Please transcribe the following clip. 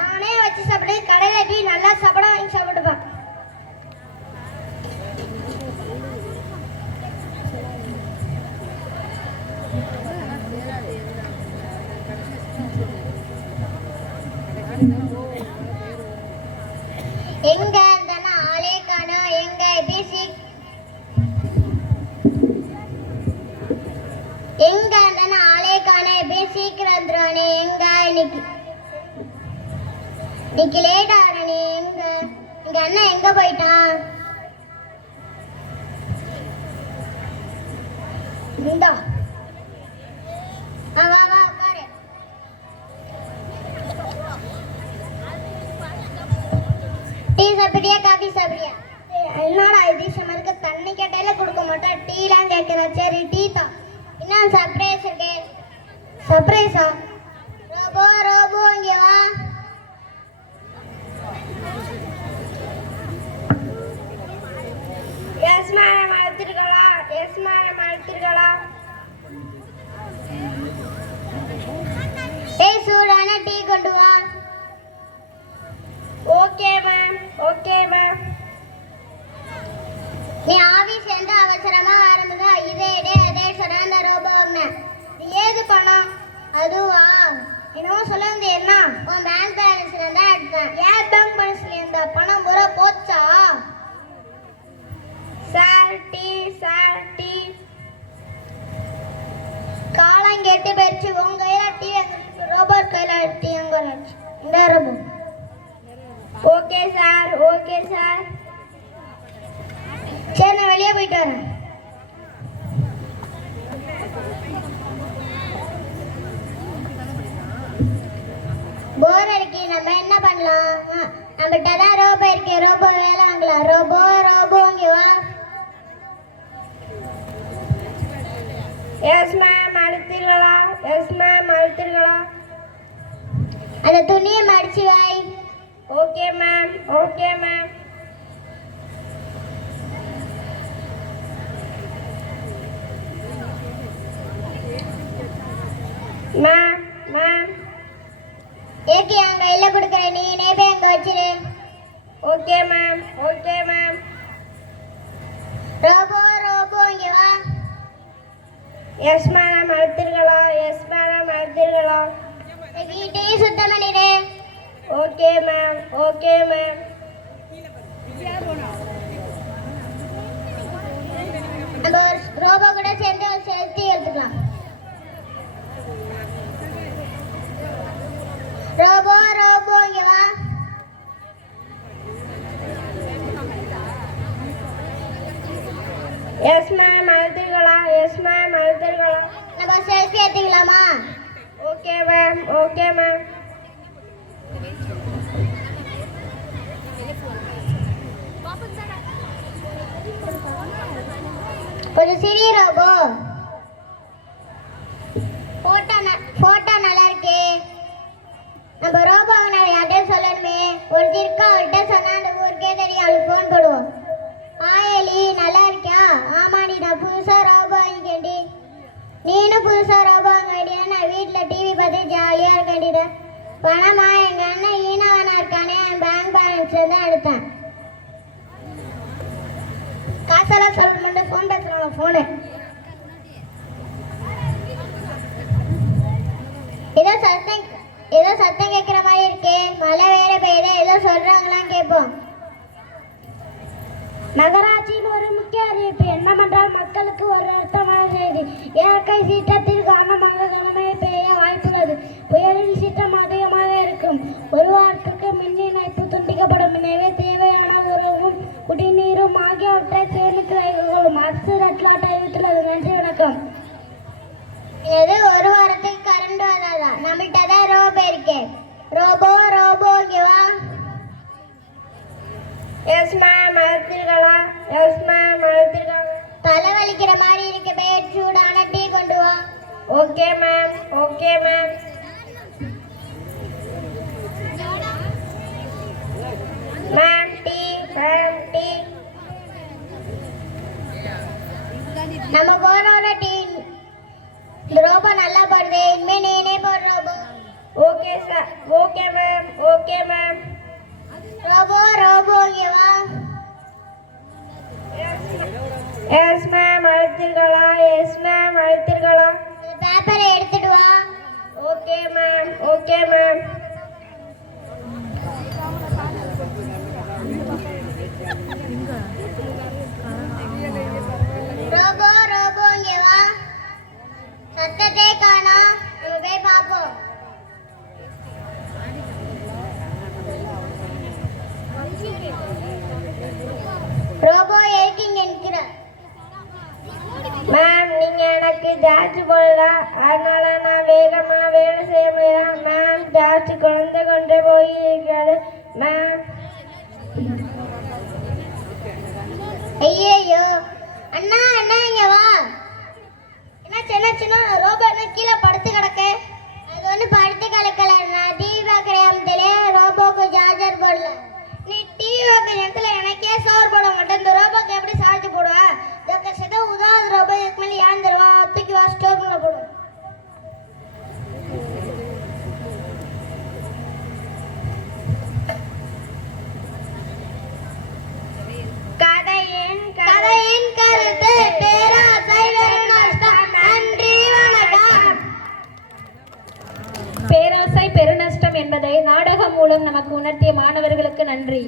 நானே வச்சு சாப்பிடு. கடையில டீ நல்லா சாப்பிட வாங்கி சாப்பிடுப்பா. எங்க அந்த ஆளே காணோம். எங்க பேசி எங்க அந்த ஆளே காணோம். சீக்கிரம் வந்துருவானே. எங்க இன்னைக்கு லேட் ஆகணே. எங்க அண்ணன் எங்க போயிட்டான்? இந்தா வா வா உட்காரு. டீ சாப்பிட்டியா காஃபி சாப்பிட்டியா? என்னடா இது இருக்க தண்ணி கேட்டால கொடுக்க மாட்டேன். டீலாம் கேட்கிறா. சரி டீ தான். இன்னும் சர்ப்ரைஸ் இருக்கு. சர்ப்ரைஸா? ரோபோ ரோபோ இங்க வா. எஸ் மேடம் அழைச்சிருக்கலா? எஸ் மேடம் அழைச்சிருக்கலா? ஏய் சூடான டீ கொண்டு வா. Okay ma'am. Okay ma'am. நீ ஆபீஸ் இருந்து அவசரமா வரும்போது இதே அதே சொன்ன அந்த ரோபோ ஏது பணம்? அதுவா என்னவோ சொல்ல வந்து என்ன? உன் பேங்க் பேலன்ஸ்ல இருந்தா எடுத்தேன். ஏன் பேங்க் பேலன்ஸ்ல இருந்தா பணம் பூரா போச்சா? சார் டீ காலம் கெட்டு போயிடுச்சு. உங்க கையில டீ ரோபோட் கையில டீ எங்க இந்த robot? Okay sir. Okay sir. சரி நான் வெளியே போயிட்டு வரேன். போர் அடிக்கி. நம்ம என்ன பண்ணலாம்? நம்மகிட்ட தான் ரோபோ இருக்கு. ரோபோ வேலை வாங்கலாம். ரோபோ ரோபோ இங்க வா. எஸ் மேம் அழுத்திருங்களா? எஸ் மேம் அழுத்திருங்களா? அந்த துணியை மடிச்சு வாய். Okay ma'am. Okay ma'am. Ma'am ma'am ஏகே அங்க இல்ல கொடுக்கறேன். நீ போய் அங்க வச்சிரு. Okay ma'am. Okay ma'am. Robo robo இங்க வா. எஸ் மேடம் அழுத்திருங்களா? எஸ் மேடம் அழுத்திருங்களா? டீ சுத்தம் பண்ணிடு. Okay ma'am. Okay ma'am. நம்ம ரோபோ கூட சேர்ந்து ஒரு செல்ஃபி எடுத்துக்கலாம். ரோபோ ரோபோ இங்க வா. எஸ் மேம் அழுத்திருங்களா? எஸ் மேம் அழுத்திருங்களா? நம்ம செல்ஃபி எடுத்துக்கலாமா? Okay ma'am. Okay ma'am. ஒரு சிறிய ரோபோ. போட்டோ நல்லா இருக்கு. நம்ம ரோபோ யார்கிட்ட சொல்லணுமே. ஒரு ஜிர்க்கா அவள்கிட்ட சொன்னா அந்த ஊருக்கே தெரியும். அவளுக்கு ஃபோன் போடுவோம். ஆயலி நல்லா இருக்கியா? ஆமாடி நான் புதுசா ரோபோ வாங்கிக்கேன்டி. நீனும் புதுசா ரோபோ வாங்க வேண்டியது. நான் வீட்டில் டிவி பார்த்து ஜாலியாக இருக்க வேண்டியது. பணமா எங்கள் அண்ணன் ஈனவனா இருக்கானே என் பேங்க் பேலன்ஸ்ல தான் எடுத்தேன். காசெல்லாம் சொல்ல மாட்டேன். ஃபோன் பேசுகிறாங்க. ஃபோனு ஏதோ சத்தம் கேட்குற மாதிரி இருக்கே. மழை வேற பெய்யுது. ஏதோ சொல்றாங்களான்னு கேட்போம். நகராட்சியின் ஒரு முக்கிய அறிவிப்பு என்னவென்றால் மக்களுக்கு ஒரு அர்த்தமான செய்தி. இயற்கை சீற்றத்தில் காரணமாக கனமழை பெய்ய வாய்ப்புள்ளது. புயலின் சீற்றம் அதிகமாக இருக்கும். ஒரு வாரத்துக்கு மின் இணைப்பு துண்டிக்கப்படும். எனவே தேவையான உணவும் குடிநீரும் ஆகியவற்றை சேமித்து வைக்கொள்ளும். அரசு ரெட்லாட் அறிவித்துள்ளது. நன்றி வணக்கம். இது ஒரு வாரத்துக்கு கரண்ட் வராதா? நம்மள்கிட்ட தான் ரோபோ இருக்கு. ரோபோ ரோபோ இங்க வா. எஸ் மேம் அழுத்திருங்களா? எஸ் மேம் அழுத்திருக்காங்க. தலை வலிக்கிற மாதிரி இருக்கு. பேட் சூடான டீ கொண்டு வா. Okay ma'am. Okay ma'am. Ma'am tea. Ma'am tea. நம்ம போறோட டீ. ரோபோ நல்லா போடுது. இனிமே நீனே போடுற robo. Okay sir. Okay ma'am. Okay. Okay ma'am. Robo robo இங்க வா. சத்தத்தை காணோம். நம்ம போய் பார்ப்போம். ரோபோ எதுக்கு நிக்கிற? மேம் நீங்க எனக்கு ஜார்ஜ் போடலாம், அதனால நான் வேகமா வேலை செய்ய முடியல மேம். ஜார்ஜ் குழந்தை கொண்டு போய் இருக்கிறது மேம். ஐயோ அண்ணா அண்ணா இங்க வா. என்னாச்சு ரோபோ என்ன கீழே படுத்து கிடக்கு? அது ஒன்று படுத்து கிடக்கல, நான் டிவி பார்க்குறேன். ரோபோக்கு சார்ஜர் போடல. நீ டிவி பார்க்குற இடத்துல எனக்கே சோறு போட மாட்டேன், இந்த ரோபோக்கு எப்படி சார்ஜ் போடுவா? இதுக்கு உதாவது ரோபோ இதுக்கு மேலே ஏன் தருவா? தூக்கி வா ஸ்டோர் பண்ண போடும். கதையின் கருத்து பேராசை பெருநஷ்டம். நன்றி வணக்கம். பேராசை பெருநஷ்டம் என்பதை நாடகம் மூலம் நமக்கு உணர்த்திய மாணவர்களுக்கு நன்றி.